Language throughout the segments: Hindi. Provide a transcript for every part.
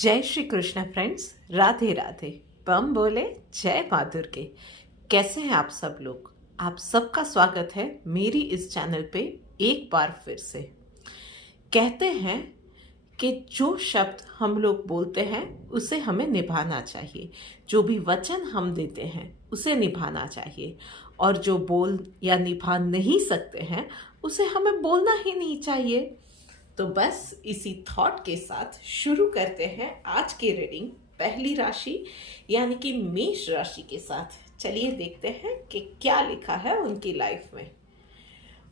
जय श्री कृष्ण फ्रेंड्स, राधे राधे। बम बोले जय माँ दुर्गे। कैसे हैं आप सब लोग? आप सबका स्वागत है मेरी इस चैनल पे एक बार फिर से। कहते हैं कि जो शब्द हम लोग बोलते हैं उसे हमें निभाना चाहिए, जो भी वचन हम देते हैं उसे निभाना चाहिए, और जो बोल या निभा नहीं सकते हैं उसे हमें बोलना ही नहीं चाहिए। तो बस इसी थॉट के साथ शुरू करते हैं आज की रीडिंग पहली राशि यानी कि मेष राशि के साथ। चलिए देखते हैं कि क्या लिखा है उनकी लाइफ में।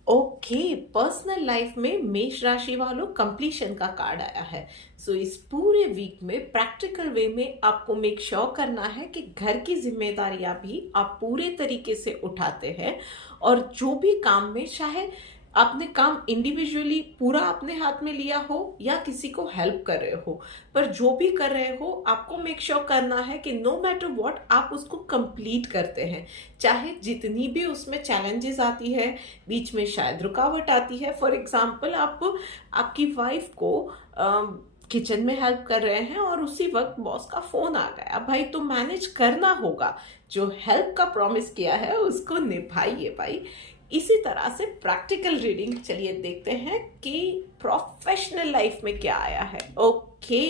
ओके, पर्सनल लाइफ में मेष राशि वालों कंप्लीशन का कार्ड आया है। सो इस पूरे वीक में प्रैक्टिकल वे में आपको मेक श्योर करना है कि घर की जिम्मेदारियां भी आप पूरे तरीके से उठाते हैं, और जो भी काम में, चाहे आपने काम इंडिविजुअली पूरा अपने हाथ में लिया हो या किसी को हेल्प कर रहे हो, पर जो भी कर रहे हो आपको मेक श्योर करना है कि नो मैटर व्हाट आप उसको कंप्लीट करते हैं, चाहे जितनी भी उसमें चैलेंजेस आती है, बीच में शायद रुकावट आती है। फॉर एग्जाम्पल, आप आपकी वाइफ को किचन में हेल्प कर रहे हैं और उसी वक्त बॉस का फोन आ गया, भाई तो मैनेज करना होगा। जो हेल्प का प्रॉमिस किया है उसको निभाइए भाई। इसी तरह से प्रैक्टिकल रीडिंग, चलिए देखते हैं कि प्रोफेशनल लाइफ में क्या आया है। ओके,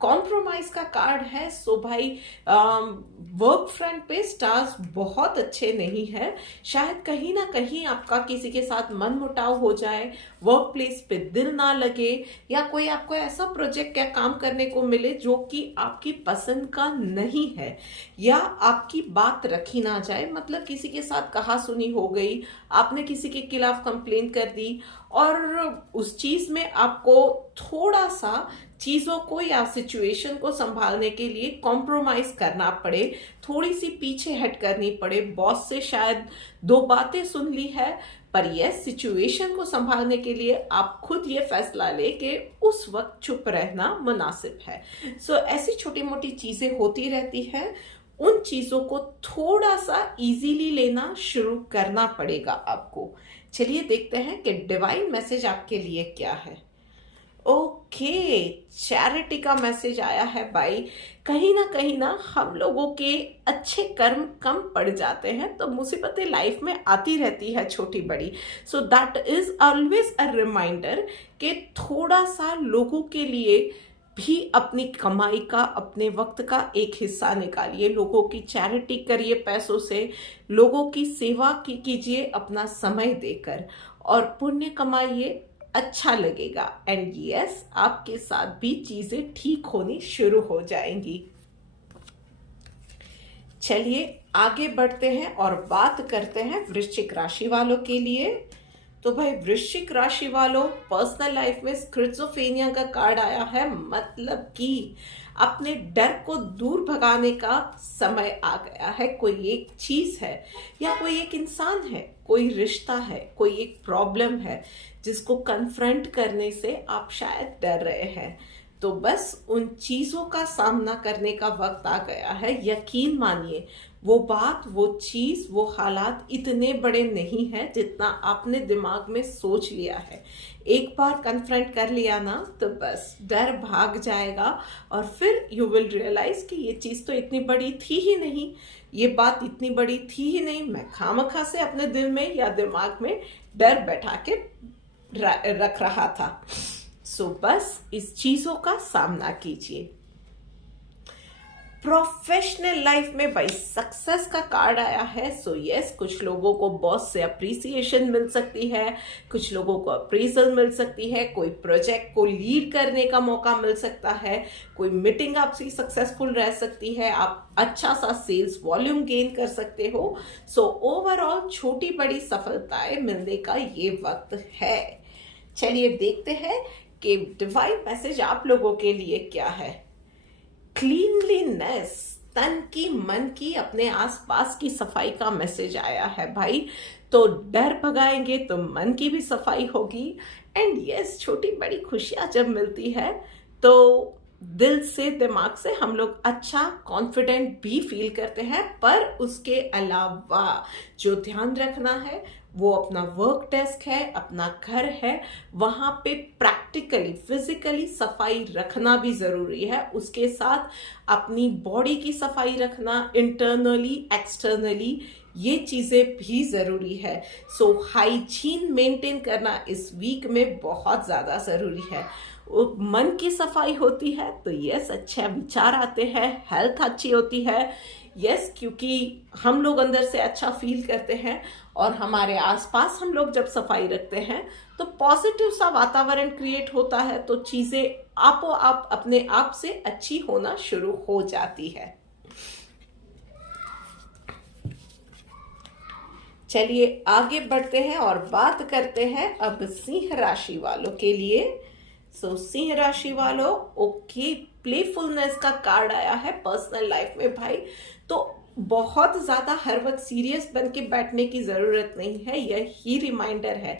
कॉम्प्रोमाइज का कार्ड है। सो भाई, वर्क फ्रंट पे स्टार्स बहुत अच्छे नहीं है। शायद कहीं ना कहीं आपका किसी के साथ मन मुटाव हो जाए, वर्क प्लेस पे दिल ना लगे, या कोई आपको ऐसा प्रोजेक्ट या काम करने को मिले जो कि आपकी पसंद का नहीं है, या आपकी बात रखी ना जाए। मतलब किसी के साथ कहा सुनी हो गई, आपने किसी के खिलाफ कंप्लेन कर दी, और उस चीज में आपको थोड़ा सा चीजों को या सिचुएशन को संभालने के लिए कॉम्प्रोमाइज करना पड़े, थोड़ी सी पीछे हट करनी पड़े। बॉस से शायद दो बातें सुन ली है, पर यस, सिचुएशन को संभालने के लिए आप खुद ये फैसला ले कि उस वक्त चुप रहना मुनासिब है। सो ऐसी छोटी मोटी चीजें होती रहती है, उन चीजों को थोड़ा सा इजीली लेना शुरू करना पड़ेगा आपको। चलिए देखते हैं कि डिवाइन मैसेज आपके लिए क्या है। ओके, चैरिटी का मैसेज आया है भाई। कहीं ना हम लोगों के अच्छे कर्म कम पड़ जाते हैं, तो मुसीबतें लाइफ में आती रहती है छोटी बड़ी। So that is always a reminder कि थोड़ा सा लोगों के लिए भी अपनी कमाई का, अपने वक्त का एक हिस्सा निकालिए, लोगों की चैरिटी करिए, पैसों से लोगों की सेवा कीजिए अपना समय देकर, और पुण्य कमाइए, अच्छा लगेगा। एंड यस, आपके साथ भी चीजें ठीक होनी शुरू हो जाएंगी। चलिए आगे बढ़ते हैं और बात करते हैं वृश्चिक राशि वालों के लिए। तो भाई वृश्चिक राशि वालों, पर्सनल लाइफ में स्किज़ोफ्रेनिया का कार्ड आया है। मतलब कि अपने डर को दूर भगाने का समय आ गया है। कोई एक चीज है, या कोई एक इंसान है, कोई रिश्ता है, कोई एक प्रॉब्लम है जिसको कन्फ्रंट करने से आप शायद डर रहे हैं। तो बस उन चीजों का सामना करने का वक्त आ गया है। यकीन मानिए, वो बात, वो चीज, वो हालात इतने बड़े नहीं है जितना आपने दिमाग में सोच लिया है। एक बार कन्फ्रंट कर लिया ना, तो बस डर भाग जाएगा, और फिर यू विल रियलाइज कि ये चीज तो इतनी बड़ी थी ही नहीं, ये बात इतनी बड़ी थी ही नहीं, मैं खामखा से अपने दिल में या दिमाग में डर बैठा के रख रहा था। सो बस इस चीजों का सामना कीजिए। प्रोफेशनल लाइफ में भाई सक्सेस का कार्ड आया है। सो यस, कुछ लोगों को बॉस से अप्रिसिएशन मिल सकती है, कुछ लोगों को अप्रेजल मिल सकती है, कोई प्रोजेक्ट को लीड करने का मौका मिल सकता है, कोई मीटिंग आपसी सक्सेसफुल रह सकती है, आप अच्छा सा सेल्स वॉल्यूम गेन कर सकते हो। सो ओवरऑल छोटी बड़ी सफलताएं मिलने का ये वक्त है। चलिए देखते हैं कि डिवाइन मैसेज आप लोगों के लिए क्या है। क्लीनलीनेस, तन की, मन की, अपने आसपास की सफाई का मैसेज आया है भाई। तो डर भगाएंगे तो मन की भी सफाई होगी। एंड यस, छोटी बड़ी खुशियां जब मिलती है तो दिल से, दिमाग से हम लोग अच्छा कॉन्फिडेंट भी फील करते हैं। पर उसके अलावा जो ध्यान रखना है वो अपना वर्क डेस्क है, अपना घर है, वहां पे प्रैक्टिकली फिजिकली सफाई रखना भी जरूरी है। उसके साथ अपनी बॉडी की सफाई रखना, इंटरनली एक्सटर्नली, ये चीजें भी जरूरी है। सो हाइजीन मेंटेन करना इस वीक में बहुत ज्यादा जरूरी है। मन की सफाई होती है तो यस, अच्छे विचार आते हैं, हेल्थ अच्छी होती है, यस, क्योंकि हम लोग अंदर से अच्छा फील करते हैं और हमारे आसपास हम लोग जब सफाई रखते हैं तो पॉजिटिव सा वातावरण क्रिएट होता है, तो चीजें आपो आप अपने आप से अच्छी होना शुरू हो जाती है। चलिए आगे बढ़ते हैं और बात करते हैं अब सिंह राशि वालों के लिए। सिंह राशि वालों, ओके, प्लेफुलनेस का कार्ड आया है पर्सनल लाइफ में भाई। तो बहुत ज्यादा हर वक्त सीरियस बन के बैठने की जरूरत नहीं है, यही रिमाइंडर है।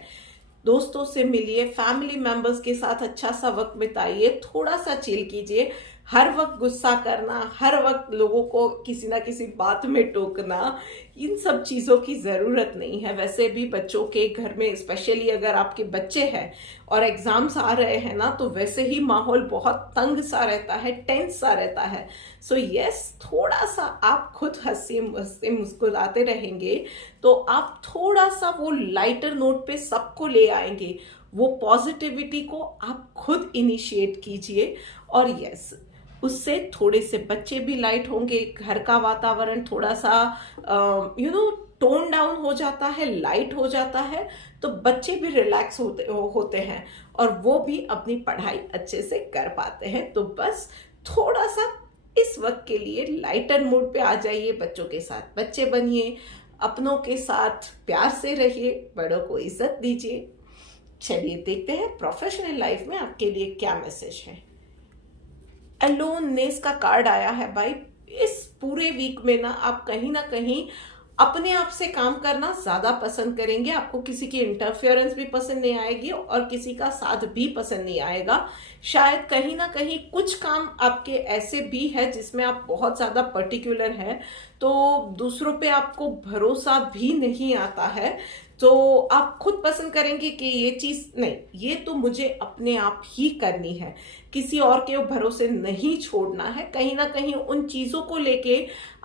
दोस्तों से मिलिए, फैमिली मेंबर्स के साथ अच्छा सा वक्त बिताइए, थोड़ा सा चिल कीजिए। हर वक्त गुस्सा करना, हर वक्त लोगों को किसी ना किसी बात में टोकना, इन सब चीज़ों की ज़रूरत नहीं है। वैसे भी बच्चों के घर में, स्पेशली अगर आपके बच्चे हैं और एग्जाम्स आ रहे हैं ना, तो वैसे ही माहौल बहुत तंग सा रहता है, टेंस सा रहता है। सो यस, थोड़ा सा आप खुद हंसी मुस्कुराते रहेंगे तो आप थोड़ा सा वो लाइटर नोट पे सबको ले आएंगे। वो पॉजिटिविटी को आप खुद इनिशिएट कीजिए और यस, उससे थोड़े से बच्चे भी लाइट होंगे, घर का वातावरण थोड़ा सा टोन डाउन हो जाता है, लाइट हो जाता है, तो बच्चे भी रिलैक्स होते हैं और वो भी अपनी पढ़ाई अच्छे से कर पाते हैं। तो बस थोड़ा सा इस वक्त के लिए लाइटर मूड पे आ जाइए, बच्चों के साथ बच्चे बनिए, अपनों के साथ प्यार से रहिए, बड़ों को इज्जत दीजिए। चलिए देखते हैं प्रोफेशनल लाइफ में आपके लिए क्या मैसेज है। अलोननेस का कार्ड आया है भाई। इस पूरे वीक में आप कहीं ना कहीं अपने आप से काम करना ज्यादा पसंद करेंगे। आपको किसी की इंटरफेरेंस भी पसंद नहीं आएगी और किसी का साथ भी पसंद नहीं आएगा। शायद कहीं ना कहीं कुछ काम आपके ऐसे भी है जिसमें आप बहुत ज्यादा पर्टिकुलर हैं, तो दूसरों पे आपको भरोसा भी नहीं आता है, तो आप खुद पसंद करेंगे कि ये चीज नहीं, ये तो मुझे अपने आप ही करनी है, किसी और के भरोसे नहीं छोड़ना है। कहीं ना कहीं उन चीजों को लेके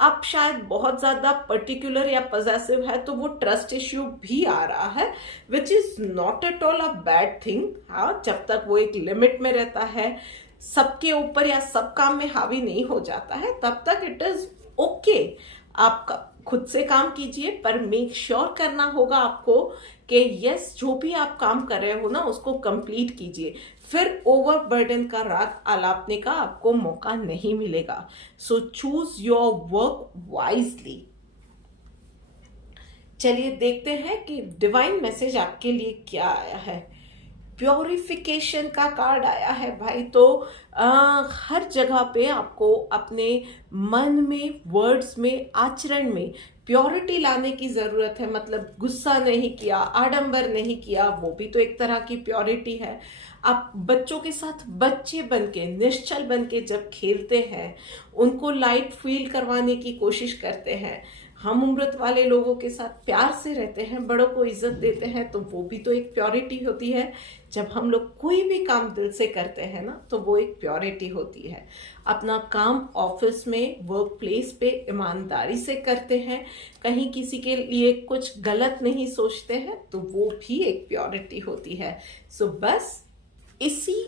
आप शायद बहुत ज्यादा पर्टिकुलर या पॉजेसिव है, तो वो ट्रस्ट इश्यू भी आ रहा है, which is not at all a bad thing. हाँ, जब तक वो एक लिमिट में रहता है, सबके ऊपर या सब काम में हावी नहीं हो जाता है, तब तक इट इज ओके। आप खुद से काम कीजिए, पर मेक श्योर करना होगा आपको कि यस, जो भी आप काम कर रहे हो ना, उसको कंप्लीट कीजिए, फिर ओवरबर्डन का राग आलापने का आपको मौका नहीं मिलेगा। So choose your work wisely. चलिए देखते हैं कि डिवाइन मैसेज आपके लिए क्या आया है। प्योरिफिकेशन का कार्ड आया है भाई। तो हर जगह पे आपको अपने मन में, वर्ड्स में, आचरण में प्योरिटी लाने की जरूरत है। मतलब गुस्सा नहीं किया, आडंबर नहीं किया, वो भी तो एक तरह की प्योरिटी है। आप बच्चों के साथ बच्चे बनके, निश्चल बनके जब खेलते हैं, उनको लाइट फील करवाने की कोशिश करते हैं, हम उम्र वाले लोगों के साथ प्यार से रहते हैं, बड़ों को इज्जत देते हैं, तो वो भी तो एक प्योरिटी होती है। जब हम लोग कोई भी काम दिल से करते हैं ना, तो वो एक प्योरिटी होती है। अपना काम ऑफिस में, वर्क प्लेस पे ईमानदारी से करते हैं, कहीं किसी के लिए कुछ गलत नहीं सोचते हैं, तो वो भी एक प्योरिटी होती है। सो बस इसी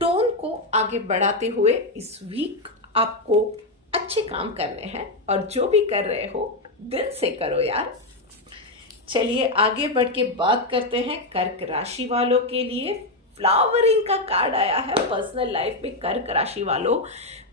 टोन को आगे बढ़ाते हुए इस वीक आपको अच्छे काम करने हैं, और जो भी कर रहे हो दिल से करो यार। चलिए आगे बढ़ के बात करते हैं कर्क राशि वालों के लिए। फ्लावरिंग का कार्ड आया है पर्सनल लाइफ में कर्क राशि वालों।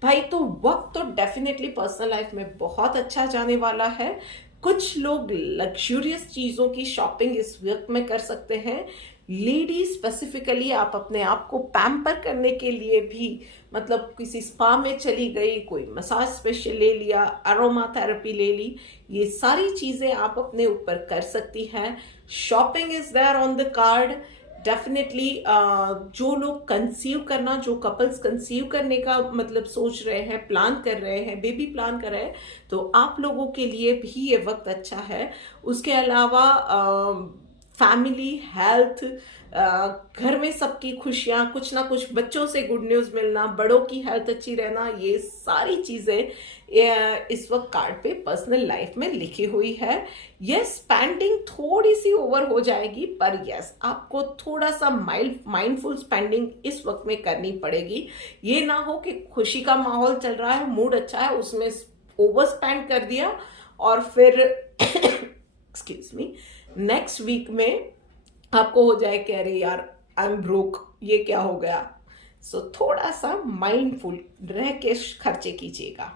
भाई तो वक्त तो डेफिनेटली पर्सनल लाइफ में बहुत अच्छा जाने वाला है। कुछ लोग लग्जूरियस चीजों की शॉपिंग इस वक्त में कर सकते हैं। लेडीज स्पेसिफिकली आप अपने आप को पैम्पर करने के लिए भी, मतलब किसी स्पा में चली गई, कोई मसाज स्पेशल ले लिया, अरोमा थेरेपी ले ली, ये सारी चीजें आप अपने ऊपर कर सकती हैं। Shopping is there on the card. Definitely जो लोग कंसीव करना, जो कपल्स कंसीव करने का मतलब सोच रहे हैं, प्लान कर रहे हैं, बेबी प्लान कर रहे हैं, तो आप लोगों के लिए भी ये वक्त अच्छा है। उसके अलावा फैमिली हेल्थ, घर में सबकी खुशियां, कुछ ना कुछ बच्चों से गुड न्यूज़ मिलना, बड़ों की हेल्थ अच्छी रहना, ये सारी चीज़ें इस वक्त कार्ड पे पर्सनल लाइफ में लिखी हुई है। यस, स्पेंडिंग थोड़ी सी ओवर हो जाएगी, पर यस आपको थोड़ा सा माइंडफुल स्पेंडिंग इस वक्त में करनी पड़ेगी। ये ना हो कि खुशी का माहौल चल रहा है, मूड अच्छा है, उसमें ओवर स्पेंड कर दिया और फिर एक्सक्यूज मी, नेक्स्ट वीक में आपको हो जाए कि अरे यार आई एम ब्रोक, ये क्या हो गया। सो थोड़ा सा माइंडफुल रह के खर्चे कीजिएगा।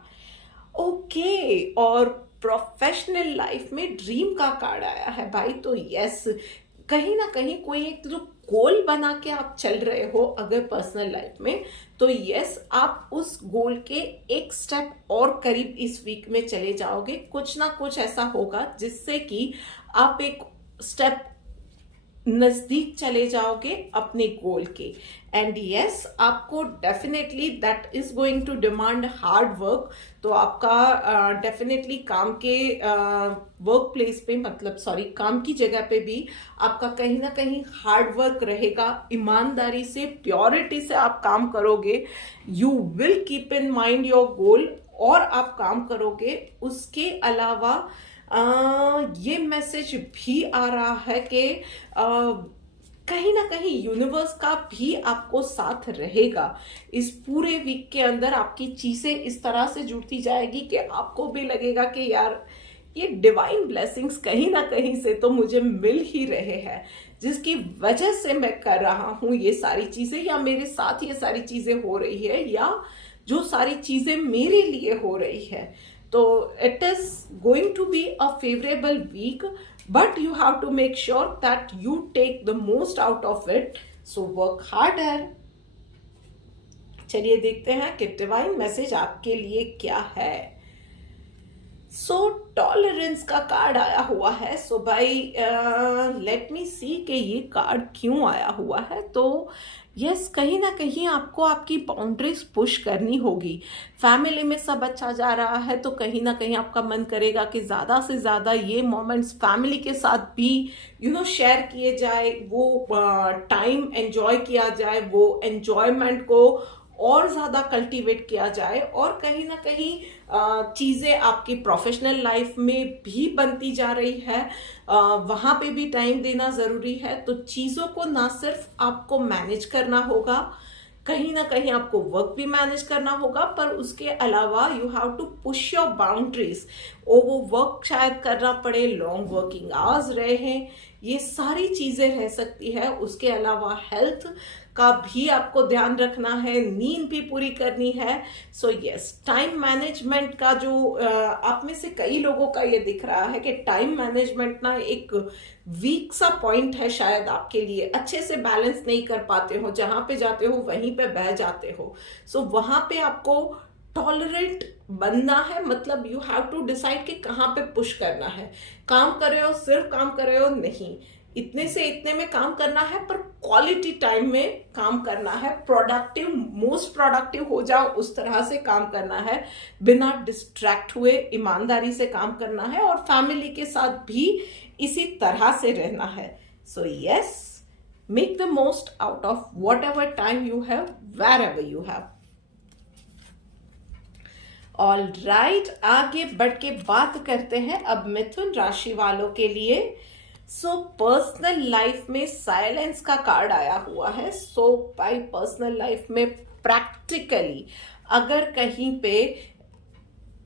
ओके, और प्रोफेशनल लाइफ में ड्रीम का कार्ड आया है भाई, तो यस, कहीं ना कहीं कोई एक जो गोल बना के आप चल रहे हो अगर पर्सनल लाइफ में, तो यस आप उस गोल के एक स्टेप और करीब इस वीक में चले जाओगे। कुछ ना कुछ ऐसा होगा जिससे कि आप एक स्टेप नजदीक चले जाओगे अपने गोल के। एंड यस आपको definitely that is going to demand hard work. तो आपका डेफिनेटली काम के वर्क प्लेस पे, मतलब सॉरी, काम की जगह पे भी आपका कहीं ना कहीं हार्ड वर्क रहेगा। ईमानदारी से, प्योरिटी से आप काम करोगे। You will keep in mind your goal और आप काम करोगे। उसके अलावा ये मैसेज भी आ रहा है कि कहीं ना कहीं यूनिवर्स का भी आपको साथ रहेगा। इस पूरे वीक के अंदर आपकी चीजें इस तरह से जुड़ती जाएगी कि आपको भी लगेगा कि यार ये डिवाइन ब्लेसिंग्स कहीं ना कहीं से तो मुझे मिल ही रहे हैं, जिसकी वजह से मैं कर रहा हूं ये सारी चीजें, या मेरे साथ ये सारी चीजें हो रही है, या जो सारी चीजें मेरे लिए हो रही है। तो it is going to be a favorable week, but you have to make sure that you take the most out of it, so work harder। चलिए देखते हैं कि डिवाइन मैसेज आपके लिए क्या है। सो टॉलरेंस का कार्ड आया हुआ है। सो भाई लेट मी सी कि ये कार्ड क्यों आया हुआ है। तो यस, कहीं ना कहीं आपको आपकी बाउंड्रीज पुश करनी होगी। फैमिली में सब अच्छा जा रहा है तो कहीं ना कहीं आपका मन करेगा कि ज़्यादा से ज़्यादा ये मोमेंट्स फैमिली के साथ भी शेयर किए जाए, वो टाइम एंजॉय किया जाए, वो एंजॉयमेंट को और ज़्यादा कल्टीवेट किया जाए। और कहीं ना कहीं चीज़ें आपकी प्रोफेशनल लाइफ में भी बनती जा रही है, वहाँ पे भी टाइम देना ज़रूरी है। तो चीज़ों को ना सिर्फ आपको मैनेज करना होगा, कहीं ना कहीं आपको वर्क भी मैनेज करना होगा, पर उसके अलावा you have to push your boundaries. वो वर्क शायद करना पड़े, लॉन्ग वर्किंग आवर्स रहे हैं, ये सारी चीज़ें रह सकती है। उसके अलावा हेल्थ का भी आपको ध्यान रखना है, नींद भी पूरी करनी है। सो यस, टाइम मैनेजमेंट का जो आप में से कई लोगों का ये दिख रहा है कि टाइम मैनेजमेंट ना एक वीक सा पॉइंट है शायद आपके लिए, अच्छे से बैलेंस नहीं कर पाते हो, जहां पे जाते हो वहीं पे बह जाते हो। सो वहां पे आपको टॉलरेंट बनना है, मतलब यू हैव टू डिसाइड कि कहाँ पे पुश करना है। काम कर रहे हो, सिर्फ काम कर रहे हो नहीं, इतने से इतने में काम करना है, पर क्वालिटी टाइम में काम करना है, प्रोडक्टिव, मोस्ट प्रोडक्टिव हो जाओ उस तरह से काम करना है, बिना डिस्ट्रैक्ट हुए ईमानदारी से काम करना है, और फैमिली के साथ भी इसी तरह से रहना है। So yes, make the most out of whatever time you have, wherever you have. All right, आगे बढ़ के बात करते हैं अब मिथुन राशि वालों के लिए। सो पर्सनल लाइफ में साइलेंस का कार्ड आया हुआ है। सो बाय पर्सनल लाइफ में प्रैक्टिकली अगर कहीं पे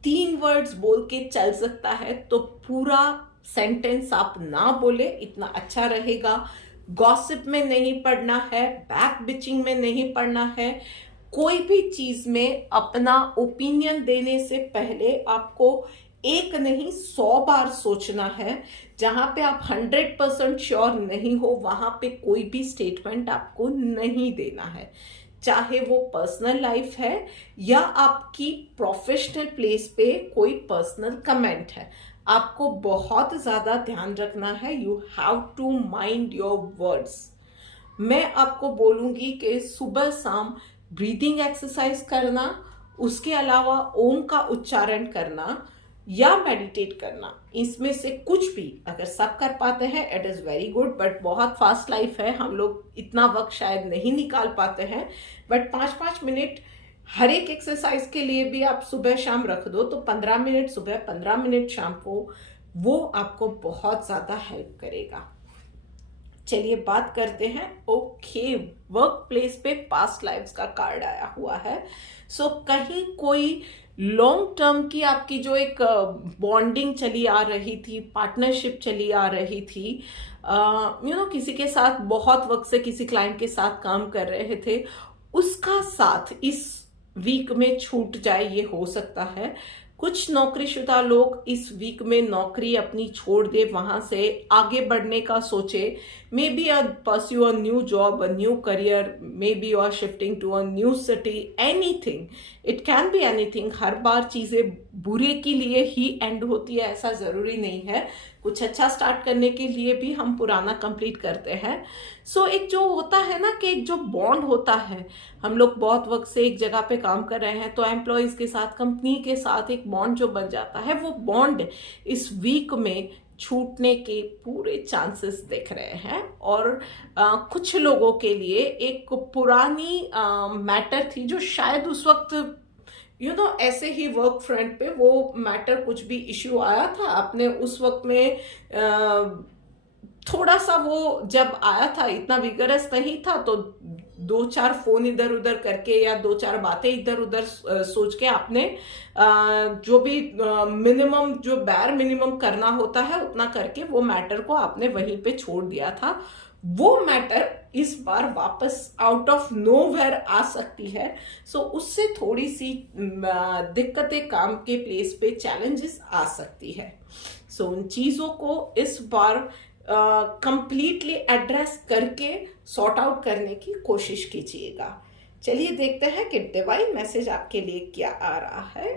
3 वर्ड्स बोल के चल सकता है तो पूरा सेंटेंस आप ना बोले, इतना अच्छा रहेगा। गॉसिप में नहीं पड़ना है, बैक बिचिंग में नहीं पड़ना है। कोई भी चीज में अपना ओपिनियन देने से पहले आपको एक नहीं 100 बार सोचना है। जहां पे आप 100% श्योर नहीं हो वहां पे कोई भी स्टेटमेंट आपको नहीं देना है, चाहे वो पर्सनल लाइफ है या आपकी प्रोफेशनल प्लेस पे कोई पर्सनल कमेंट है। आपको बहुत ज्यादा ध्यान रखना है, you have to mind your words. मैं आपको बोलूँगी कि सुबह शाम ब्रीदिंग एक्सरसाइज करना, उसके अलावा ओम का उच्चारण करना या मेडिटेट करना, इसमें से कुछ भी अगर सब कर पाते हैं it is very good. But बहुत फास्ट लाइफ है, हम लोग इतना वक्त शायद नहीं निकाल पाते हैं। बट 5-5 मिनट हर एक एक्सरसाइज के लिए भी आप सुबह शाम रख दो तो 15 मिनट सुबह 15 मिनट शाम को, वो आपको बहुत ज़्यादा हेल्प करेगा। चलिए बात करते हैं। ओके, वर्क प्लेस पे पास्ट लाइफ्स का कार्ड आया हुआ है। सो कहीं कोई लॉन्ग टर्म की आपकी जो एक बॉन्डिंग चली आ रही थी, पार्टनरशिप चली आ रही थी, किसी के साथ बहुत वक्त से किसी क्लाइंट के साथ काम कर रहे थे, उसका साथ इस वीक में छूट जाए, ये हो सकता है। कुछ नौकरीशुदा लोग इस वीक में नौकरी अपनी छोड़ दे, वहां से आगे बढ़ने का सोचे। May be pursue a new job, a new career, maybe you are shifting to a new city, anything. It can be anything. हर बार चीजें बुरे के लिए ही एंड होती है ऐसा जरूरी नहीं है। कुछ अच्छा स्टार्ट करने के लिए भी हम पुराना कंप्लीट करते हैं। सो एक जो होता है ना कि एक जो बॉन्ड होता है, हम लोग बहुत वक्त से एक जगह पे काम कर रहे हैं तो एम्प्लॉयज के साथ, कंपनी के साथ एक बॉन्ड जो बन जाता है, वो बॉन्ड इस वीक में छूटने के पूरे चांसेस दिख रहे हैं। और कुछ लोगों के लिए एक पुरानी मैटर थी जो शायद उस वक्त ऐसे ही वर्क फ्रंट पे वो मैटर, कुछ भी इश्यू आया था, आपने उस वक्त में थोड़ा सा वो जब आया था इतना विगरस नहीं था, तो 2-4 फोन इधर उधर करके या 2-4 बातें इधर उधर सोच के आपने जो भी मिनिमम, जो बैर मिनिमम करना होता है उतना करके वो मैटर को आपने वहीं पे छोड़ दिया था। वो मैटर इस बार वापस आउट ऑफ नोवेयर आ सकती है। सो उससे थोड़ी सी दिक्कतें काम के प्लेस पे, चैलेंजेस आ सकती है। सो उन चीजों को इस बार कंप्लीटली एड्रेस करके सॉर्ट आउट करने की कोशिश कीजिएगा। चलिए देखते हैं कि डिवाइन मैसेज आपके लिए क्या आ रहा है।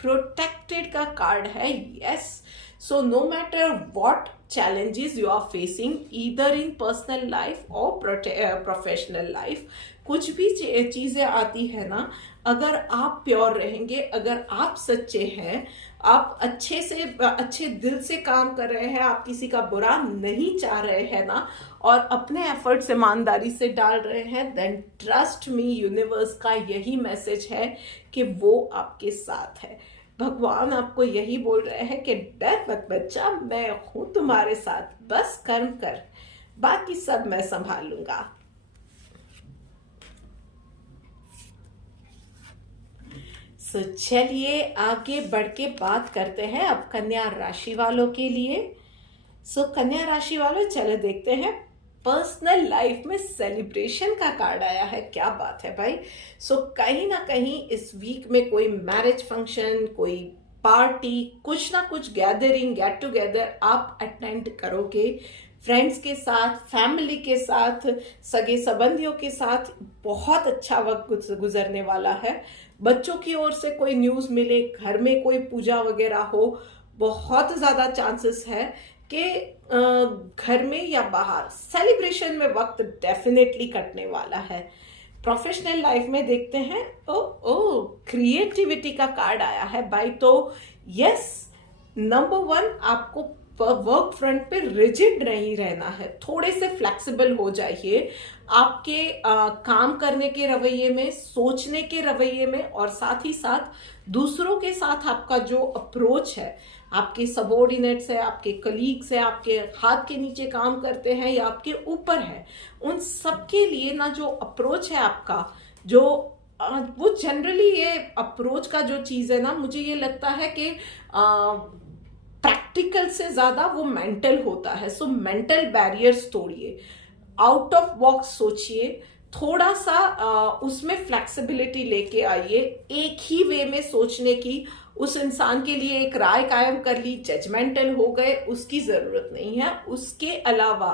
प्रोटेक्टेड का कार्ड है, yes. So no matter what challenges you are facing either in personal life or professional life, कुछ भी चीजें आती है ना, अगर आप प्योर रहेंगे, अगर आप सच्चे हैं, आप अच्छे दिल से काम कर रहे हैं, आप किसी का बुरा नहीं चाह रहे हैं ना, और अपने एफर्ट्स ईमानदारी से डाल रहे हैं, देन ट्रस्ट मी, यूनिवर्स का यही मैसेज है कि वो आपके साथ है। भगवान आपको यही बोल रहे हैं कि डर मत बच्चा, मैं हूं तुम्हारे साथ, बस कर्म कर, बाकी सब मैं संभाल लूंगा। चलिए आगे बढ़ के बात करते हैं अब कन्या राशि वालों के लिए। कन्या राशि वालों, चलो देखते हैं। पर्सनल लाइफ में सेलिब्रेशन का कार्ड आया है, क्या बात है भाई। कहीं ना कहीं इस वीक में कोई मैरिज फंक्शन, कोई पार्टी, कुछ ना कुछ गैदरिंग, गेट टुगेदर आप अटेंड करोगे। फ्रेंड्स के साथ, फैमिली के साथ, सगे संबंधियों के साथ बहुत अच्छा वक्त गुजरने वाला है। बच्चों की ओर से कोई न्यूज़ मिले, घर में कोई पूजा वगैरह हो, बहुत ज़्यादा चांसेस है कि घर में या बाहर सेलिब्रेशन में वक्त डेफिनेटली कटने वाला है। प्रोफेशनल लाइफ में देखते हैं, क्रिएटिविटी का कार्ड आया है भाई। तो यस, नंबर 1, आपको वर्क फ्रंट पे रिजिड नहीं रहना है, थोड़े से फ्लेक्सिबल हो जाइए आपके काम करने के रवैये में, सोचने के रवैये में, और साथ ही साथ दूसरों के साथ आपका जो अप्रोच है, आपके सबॉर्डिनेट्स है, आपके कलीग्स है, आपके हाथ के नीचे काम करते हैं या आपके ऊपर है, उन सबके लिए ना जो अप्रोच है आपका, जो वो जनरली ये अप्रोच का जो चीज़ है ना, मुझे ये लगता है कि प्रैक्टिकल से ज्यादा वो मेंटल होता है। मेंटल बैरियर्स तोड़िए, आउट ऑफ बॉक्स सोचिए, थोड़ा सा उसमें फ्लेक्सिबिलिटी लेके आइए। एक ही वे में सोचने की, उस इंसान के लिए एक राय कायम कर ली, जजमेंटल हो गए, उसकी जरूरत नहीं है। उसके अलावा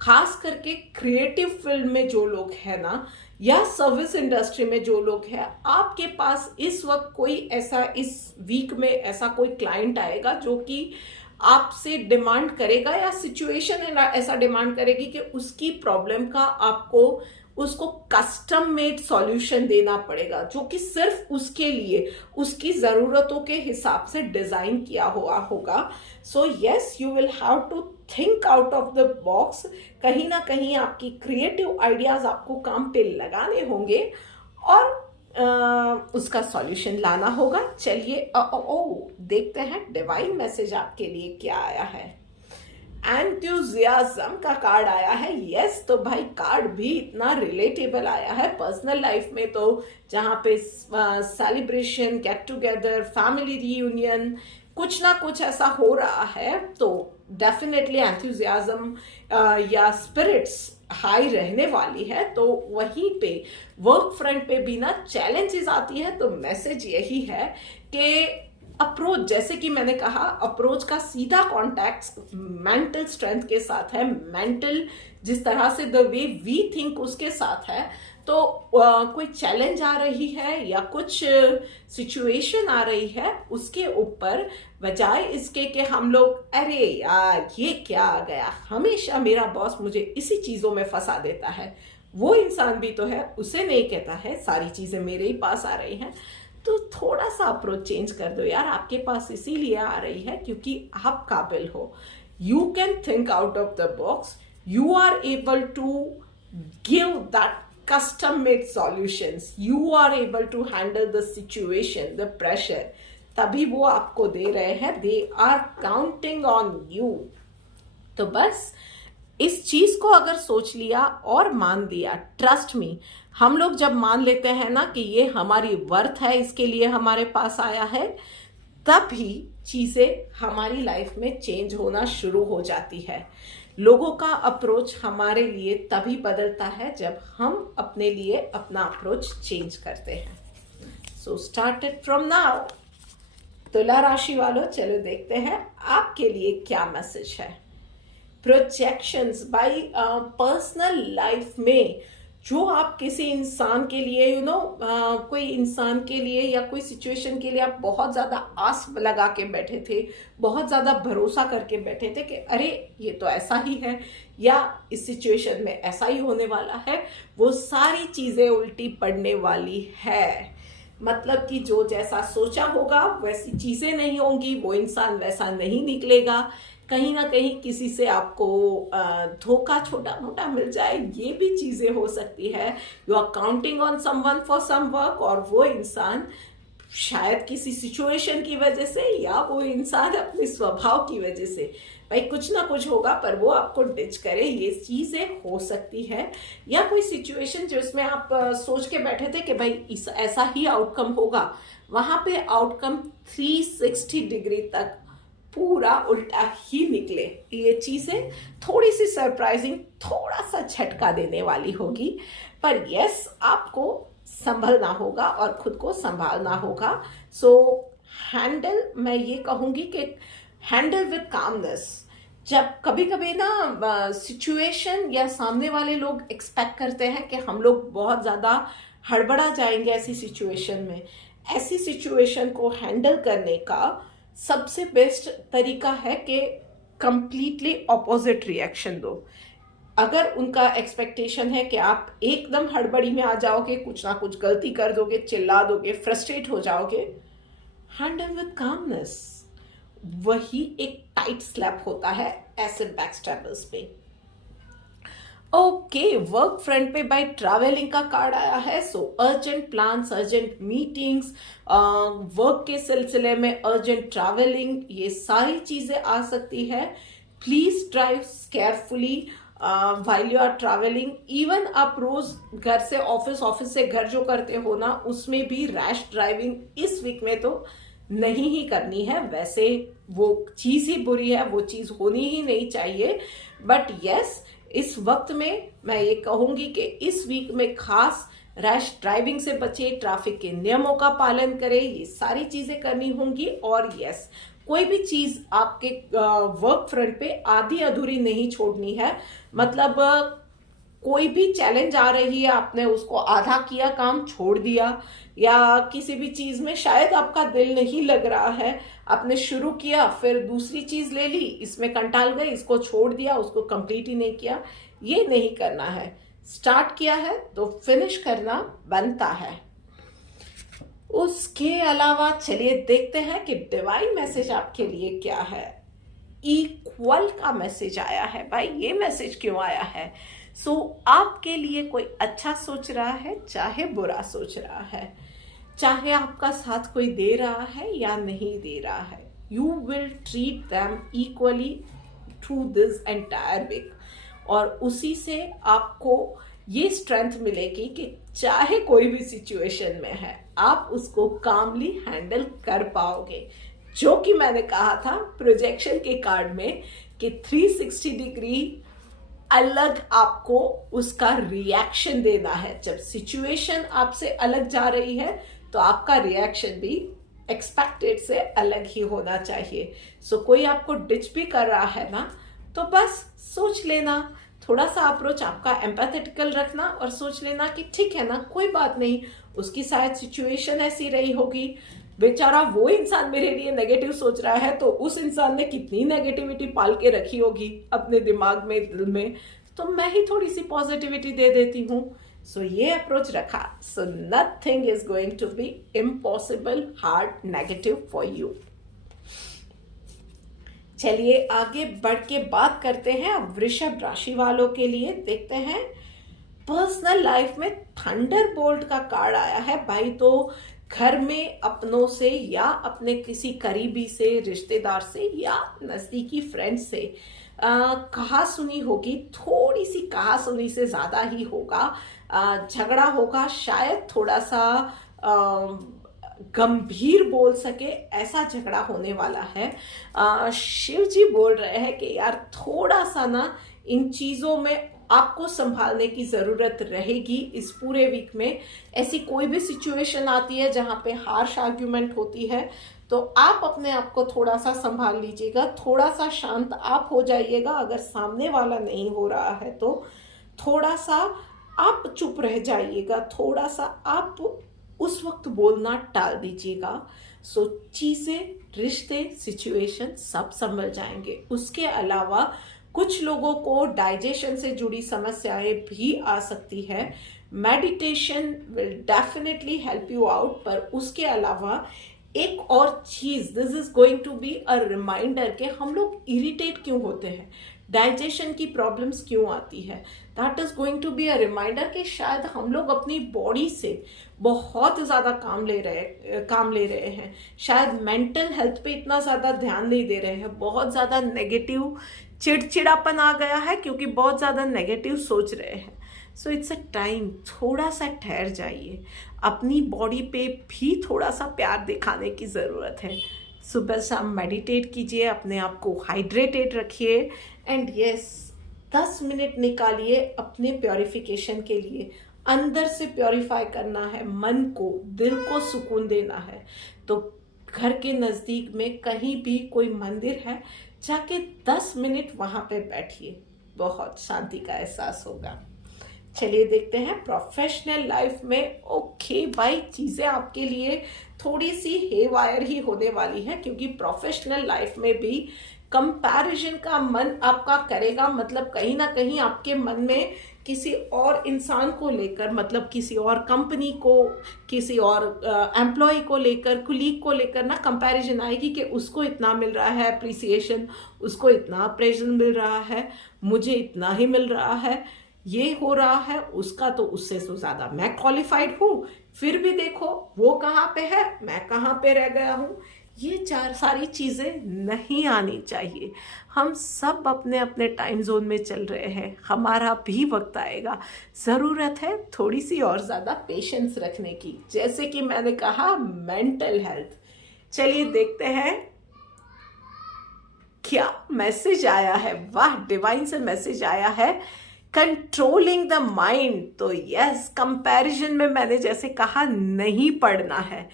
खास करके क्रिएटिव फील्ड में जो लोग हैं ना, या सर्विस इंडस्ट्री में जो लोग हैं, आपके पास इस वक्त कोई ऐसा, इस वीक में ऐसा कोई क्लाइंट आएगा जो कि आपसे डिमांड करेगा या सिचुएशन ऐसा डिमांड करेगी कि उसकी प्रॉब्लम का आपको उसको कस्टम मेड सॉल्यूशन देना पड़ेगा, जो कि सिर्फ उसके लिए उसकी ज़रूरतों के हिसाब से डिज़ाइन किया हुआ होगा. So yes, you will have to think out of the box. कहीं ना कहीं आपकी क्रिएटिव आइडियाज आपको काम पे लगाने होंगे और उसका सॉल्यूशन लाना होगा. चलिए देखते हैं डिवाइन मैसेज आपके लिए क्या आया है. एंथुजियाज्म का कार्ड आया है. यस, तो भाई कार्ड भी इतना रिलेटेबल आया है पर्सनल लाइफ में, तो जहाँ पे celebration, get together, family reunion, कुछ ना कुछ ऐसा हो रहा है, तो डेफिनेटली एंथुजियाज्म या स्पिरिट्स हाई रहने वाली है. तो वहीं पे वर्क फ्रंट पे भी ना चैलेंजेस आती है. तो मैसेज यही है कि अप्रोच, जैसे कि मैंने कहा, अप्रोच का सीधा कॉन्टैक्ट मेंटल स्ट्रेंथ के साथ है. मेंटल जिस तरह से द वे वी थिंक उसके साथ है. तो कोई चैलेंज आ रही है या कुछ सिचुएशन आ रही है, उसके ऊपर बजाय इसके कि हम लोग अरे यार ये क्या आ गया, हमेशा मेरा बॉस मुझे इसी चीज़ों में फंसा देता है, वो इंसान भी तो है, उसे नहीं कहता है सारी चीज़ें मेरे ही पास आ रही हैं. तो थोड़ा सा अप्रोच चेंज कर दो यार. आपके पास इसीलिए आ रही है क्योंकि आप काबिल हो. You can think out of the box. You are able to give that custom made solutions. You are able to handle the situation, the pressure. तभी वो आपको दे रहे हैं. They are counting on you. तो बस इस चीज को अगर सोच लिया और मान दिया, ट्रस्ट मी, हम लोग जब मान लेते हैं ना कि ये हमारी वर्थ है, इसके लिए हमारे पास आया है, तभी चीजें हमारी लाइफ में चेंज होना शुरू हो जाती है. लोगों का अप्रोच हमारे लिए तभी बदलता है जब हम अपने लिए अपना अप्रोच चेंज करते हैं. So start it from now. तुला राशि वालों, चलो देखते हैं आपके लिए क्या मैसेज है. प्रोजेक्शंस बाय पर्सनल लाइफ में जो आप किसी इंसान के लिए कोई इंसान के लिए या कोई सिचुएशन के लिए आप बहुत ज़्यादा आस लगा के बैठे थे, बहुत ज़्यादा भरोसा करके बैठे थे कि अरे ये तो ऐसा ही है या इस सिचुएशन में ऐसा ही होने वाला है, वो सारी चीज़ें उल्टी पड़ने वाली है. मतलब कि जो जैसा सोचा होगा वैसी चीज़ें नहीं होंगी, वो इंसान वैसा नहीं निकलेगा. कहीं ना कहीं किसी से आपको धोखा छोटा मोटा मिल जाए, ये भी चीज़ें हो सकती है. You are counting on someone for some work, और वो इंसान शायद किसी सिचुएशन की वजह से या वो इंसान अपने स्वभाव की वजह से, भाई कुछ ना कुछ होगा, पर वो आपको डिच करे. ये चीज़ें हो सकती है. या कोई सिचुएशन जिसमें आप सोच के बैठे थे कि भाई ऐसा ही आउटकम होगा, वहाँ पे आउटकम 360 डिग्री तक पूरा उल्टा ही निकले. ये चीज़ें थोड़ी सी सरप्राइजिंग, थोड़ा सा झटका देने वाली होगी. पर यस, आपको संभलना होगा और खुद को संभालना होगा. सो हैंडल, मैं ये कहूँगी कि हैंडल विद कामनेस. जब कभी कभी ना सिचुएशन या सामने वाले लोग एक्सपेक्ट करते हैं कि हम लोग बहुत ज़्यादा हड़बड़ा जाएंगे ऐसी सिचुएशन में, ऐसी सिचुएशन को हैंडल करने का सबसे बेस्ट तरीका है कि कंप्लीटली ऑपोजिट रिएक्शन दो. अगर उनका एक्सपेक्टेशन है कि आप एकदम हड़बड़ी में आ जाओगे, कुछ ना कुछ गलती कर दोगे, चिल्ला दोगे, फ्रस्ट्रेट हो जाओगे, हैंडल विद कामनेस. वही एक टाइट स्लैप होता है एसिड बैकस्टैबर्स पे. ओके, वर्क फ्रंट पे बाय ट्रैवलिंग का कार्ड आया है. So urgent plans, urgent meetings, work के सिलसिले में अर्जेंट ट्रैवलिंग, ये सारी चीज़ें आ सकती है. Please drive carefully while you are travelling. Even आप रोज घर से ऑफिस, ऑफिस से घर जो करते हो ना, उसमें भी रैश ड्राइविंग इस वीक में तो नहीं ही करनी है. वैसे वो चीज़ ही बुरी है, वो चीज़ होनी ही नहीं चाहिए. बट यस, इस वक्त में मैं ये कहूँगी कि इस वीक में खास रैश ड्राइविंग से बचे, ट्रैफिक के नियमों का पालन करें, ये सारी चीज़ें करनी होंगी. और यस, कोई भी चीज़ आपके वर्क फ्रंट पे आधी अधूरी नहीं छोड़नी है. मतलब कोई भी चैलेंज आ रही है, आपने उसको आधा किया काम छोड़ दिया, या किसी भी चीज में शायद आपका दिल नहीं लग रहा है, आपने शुरू किया फिर दूसरी चीज ले ली, इसमें कंटाल गए, इसको छोड़ दिया, उसको कंप्लीट ही नहीं किया, ये नहीं करना है। स्टार्ट किया है तो फिनिश करना बनता है। उसके अलावा चलिए देखते हैं कि डिवाइन मैसेज आपके लिए क्या है। इक्वल का मैसेज आया है। भाई ये मैसेज क्यों आया है? आपके लिए कोई अच्छा सोच रहा है चाहे बुरा सोच रहा है, चाहे आपका साथ कोई दे रहा है या नहीं दे रहा है, you will treat them equally through this entire week. और उसी से आपको ये स्ट्रेंथ मिलेगी कि चाहे कोई भी सिचुएशन में है, आप उसको कामली हैंडल कर पाओगे। जो कि मैंने कहा था प्रोजेक्शन के कार्ड में कि 360 डिग्री अलग आपको उसका रिएक्शन देना है। जब सिचुएशन आपसे अलग जा रही है तो आपका रिएक्शन भी एक्सपेक्टेड से अलग ही होना चाहिए। कोई आपको डिच भी कर रहा है ना, तो बस सोच लेना, थोड़ा सा अप्रोच आपका एम्पैथेटिकल रखना और सोच लेना कि ठीक है ना, कोई बात नहीं, उसकी शायद सिचुएशन ऐसी रही होगी, बेचारा वो इंसान मेरे लिए नेगेटिव सोच रहा है, तो उस इंसान ने कितनी नेगेटिविटी पाल के रखी होगी अपने दिमाग में, दिल में, तो मैं ही थोड़ी सी पॉजिटिविटी दे देती हूँ। ये अप्रोच रखा, nothing is going to be impossible, hard, negative for you. चलिए आगे बढ़ के बात करते हैं अब वृषभ राशि वालों के लिए। देखते हैं पर्सनल लाइफ में थंडरबोल्ट का कार्ड आया है। भाई तो घर में अपनों से या अपने किसी करीबी से, रिश्तेदार से या नजदीकी फ्रेंड से कहा सुनी होगी, थोड़ी सी कहा सुनी से ज्यादा ही होगा, झगड़ा होगा, शायद थोड़ा सा गंभीर बोल सके ऐसा झगड़ा होने वाला है। शिव जी बोल रहे हैं कि यार थोड़ा सा ना इन चीजों में आपको संभालने की जरूरत रहेगी इस पूरे वीक में। ऐसी कोई भी सिचुएशन आती है जहां पे हार्श आर्ग्यूमेंट होती है, तो आप अपने आप को थोड़ा सा संभाल लीजिएगा, थोड़ा सा शांत आप हो जाइएगा। अगर सामने वाला नहीं हो रहा है तो थोड़ा सा आप चुप रह जाइएगा, थोड़ा सा आप उस वक्त बोलना टाल दीजिएगा। चीजें, रिश्ते, सिचुएशन सब संभल जाएंगे। उसके अलावा कुछ लोगों को डाइजेशन से जुड़ी समस्याएं भी आ सकती है। Meditation will definitely help you out. पर उसके अलावा एक और चीज, this is going to be a reminder कि हम लोग इरिटेट क्यों होते हैं, डाइजेशन की प्रॉब्लम्स क्यों आती है। That is going to be a reminder कि शायद हम लोग अपनी बॉडी से बहुत ज्यादा काम ले रहे हैं, शायद मेंटल हेल्थ पे इतना ज्यादा ध्यान नहीं दे रहे हैं, बहुत ज्यादा नेगेटिव चिड़चिड़ापन आ गया है क्योंकि बहुत ज्यादा नेगेटिव सोच रहे हैं। इट्स अ टाइम, थोड़ा सा ठहर जाइए, अपनी बॉडी पे भी थोड़ा सा प्यार दिखाने की ज़रूरत है। सुबह शाम मेडिटेट कीजिए, अपने आप को हाइड्रेटेड रखिए, एंड यस 10 मिनट निकालिए अपने प्योरिफिकेशन के लिए। अंदर से प्योरीफाई करना है, मन को, दिल को सुकून देना है। तो घर के नज़दीक में कहीं भी कोई मंदिर है, जाके 10 मिनट वहाँ पे बैठिए, बहुत शांति का एहसास होगा। चलिए देखते हैं प्रोफेशनल लाइफ में। ओके भाई, चीज़ें आपके लिए थोड़ी सी हेवायर ही होने वाली है, क्योंकि प्रोफेशनल लाइफ में भी कंपैरिजन का मन आपका करेगा। मतलब कहीं ना कहीं आपके मन में किसी और इंसान को लेकर, मतलब किसी और कंपनी को, किसी और एम्प्लॉय को लेकर, कुलीग को लेकर ना कंपैरिजन आएगी कि उसको इतना मिल रहा है अप्रिसिएशन, उसको इतना अप्रेजल मिल रहा है, मुझे इतना ही मिल रहा है, ये हो रहा है, उसका तो उससे तो ज़्यादा मैं क्वालिफाइड हूँ, फिर भी देखो वो कहाँ पे है, मैं कहाँ पे रह गया हूँ। ये सारी चीज़ें नहीं आनी चाहिए। हम सब अपने अपने टाइम जोन में चल रहे हैं, हमारा भी वक्त आएगा। ज़रूरत है थोड़ी सी और ज़्यादा पेशेंस रखने की, जैसे कि मैंने कहा मेंटल हेल्थ। चलिए देखते हैं क्या मैसेज आया है। वाह, डिवाइन से मैसेज आया है, कंट्रोलिंग द माइंड। तो यस, कंपैरिजन में मैंने जैसे कहा नहीं पड़ना है।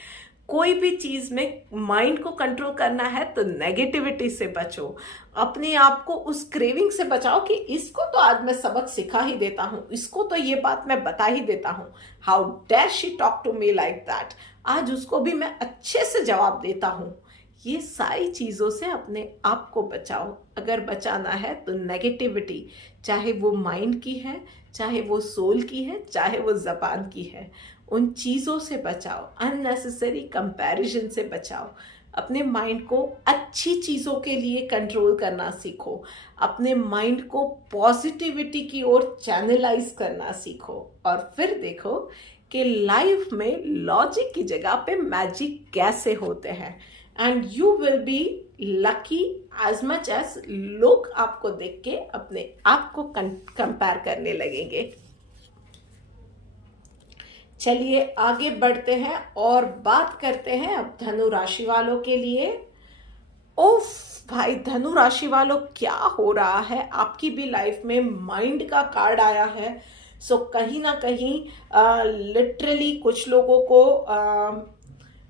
कोई भी चीज़ में माइंड को कंट्रोल करना है तो नेगेटिविटी से बचो, अपने आप को उस क्रेविंग से बचाओ कि इसको तो आज मैं सबक सिखा ही देता हूँ, इसको तो ये बात मैं बता ही देता हूँ, how dare she talk to me like that, आज उसको भी मैं अच्छे से जवाब देता हूँ। ये सारी चीज़ों से अपने आप को बचाओ। अगर बचाना है तो नेगेटिविटी, चाहे वो माइंड की है, चाहे वो सोल की है, चाहे वो ज़बान की है, उन चीज़ों से बचाओ। अननेसेसरी कंपैरिजन से बचाओ। अपने माइंड को अच्छी चीज़ों के लिए कंट्रोल करना सीखो। अपने माइंड को पॉजिटिविटी की ओर चैनलाइज करना सीखो, और फिर देखो कि लाइफ में लॉजिक की जगह पे मैजिक कैसे होते हैं। And you will be lucky as much as लोग आपको देख के अपने आप को कंपेयर करने लगेंगे। चलिए आगे बढ़ते हैं और बात करते हैं अब धनु राशि वालों के लिए। ओफ भाई, धनु राशि वालों क्या हो रहा है आपकी भी लाइफ में, माइंड का कार्ड आया है। सो कहीं ना कहीं लिटरली कुछ लोगों को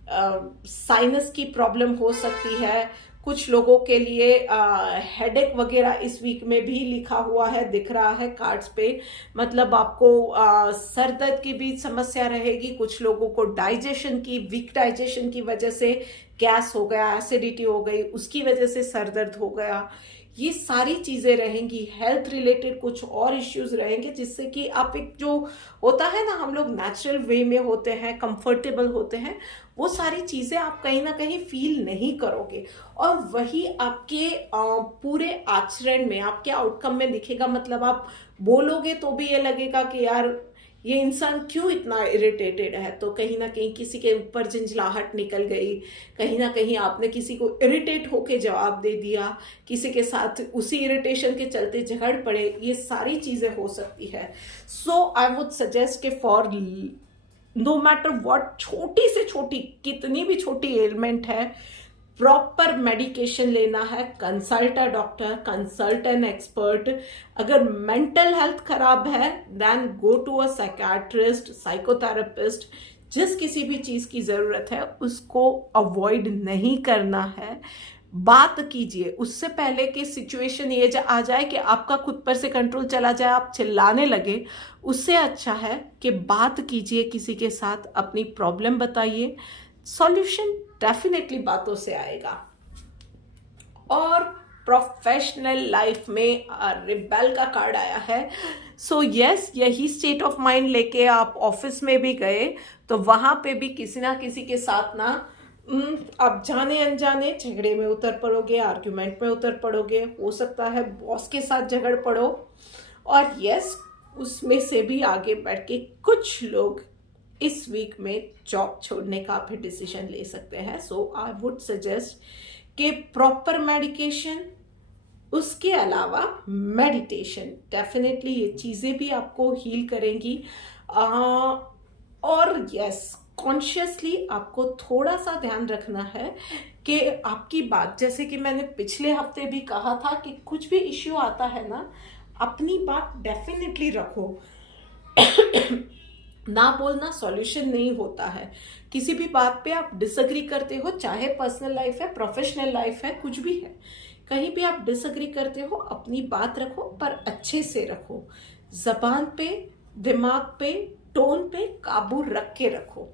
साइनस की प्रॉब्लम हो सकती है, कुछ लोगों के लिए हेडेक वगैरह इस वीक में भी लिखा हुआ है, दिख रहा है कार्ड्स पे। मतलब आपको सर दर्द की भी समस्या रहेगी, कुछ लोगों को डाइजेशन की, वीक डाइजेशन की वजह से गैस हो गया, एसिडिटी हो गई, उसकी वजह से सर दर्द हो गया, ये सारी चीज़ें रहेंगी। हेल्थ रिलेटेड कुछ और इश्यूज रहेंगे, जिससे कि आप एक जो होता है ना, हम लोग नेचुरल वे में होते हैं, कंफर्टेबल होते हैं, वो सारी चीज़ें आप कहीं ना कहीं फील नहीं करोगे, और वही आपके पूरे आचरण में, आपके आउटकम में दिखेगा। मतलब आप बोलोगे तो भी ये लगेगा कि यार ये इंसान क्यों इतना इरिटेटेड है, तो कहीं ना कहीं किसी के ऊपर झंझलाहट निकल गई, कहीं ना कहीं आपने किसी को इरिटेट होके जवाब दे दिया, किसी के साथ उसी इरिटेशन के चलते झगड़ पड़े, ये सारी चीज़ें हो सकती है। सो आई वुड सजेस्ट कि फॉर नो मैटर व्हाट, छोटी से छोटी, कितनी भी छोटी एलिमेंट है, प्रॉपर मेडिकेशन लेना है, consult a doctor, consult an expert. अगर मेंटल हेल्थ खराब है then go to a psychiatrist, psychotherapist. जिस किसी भी चीज़ की ज़रूरत है उसको अवॉइड नहीं करना है, बात कीजिए उससे पहले कि सिचुएशन ये आ जाए कि आपका खुद पर से कंट्रोल चला जाए, आप चिल्लाने लगे। उससे अच्छा है कि बात कीजिए किसी के साथ, अपनी प्रॉब्लम बताइए, सॉल्यूशन डेफिनेटली बातों से आएगा। और प्रोफेशनल लाइफ में रिबेल का कार्ड आया है। सो यस, यही स्टेट ऑफ माइंड लेके आप ऑफिस में भी गए तो वहां पे भी किसी ना किसी के साथ ना आप जाने अनजाने झगड़े में उतर पड़ोगे, आर्ग्यूमेंट में उतर पड़ोगे, हो सकता है बॉस के साथ झगड़ पड़ो। और यस, उसमें से भी आगे बढ़ के कुछ लोग इस वीक में जॉब छोड़ने का भी डिसीजन ले सकते हैं। सो आई वुड सजेस्ट कि प्रॉपर मेडिकेशन, उसके अलावा मेडिटेशन, डेफिनेटली ये चीज़ें भी आपको हील करेंगी। और यस, कॉन्शियसली आपको थोड़ा सा ध्यान रखना है कि आपकी बात, जैसे कि मैंने पिछले हफ्ते भी कहा था कि कुछ भी इश्यू आता है ना, अपनी बात डेफिनेटली रखो। ना बोलना सॉल्यूशन नहीं होता है। किसी भी बात पे आप डिसएग्री करते हो, चाहे पर्सनल लाइफ है, प्रोफेशनल लाइफ है, कुछ भी है, कहीं भी आप डिसएग्री करते हो, अपनी बात रखो पर अच्छे से रखो। जबान पे, दिमाग पे, टोन पे काबू रख के रखो।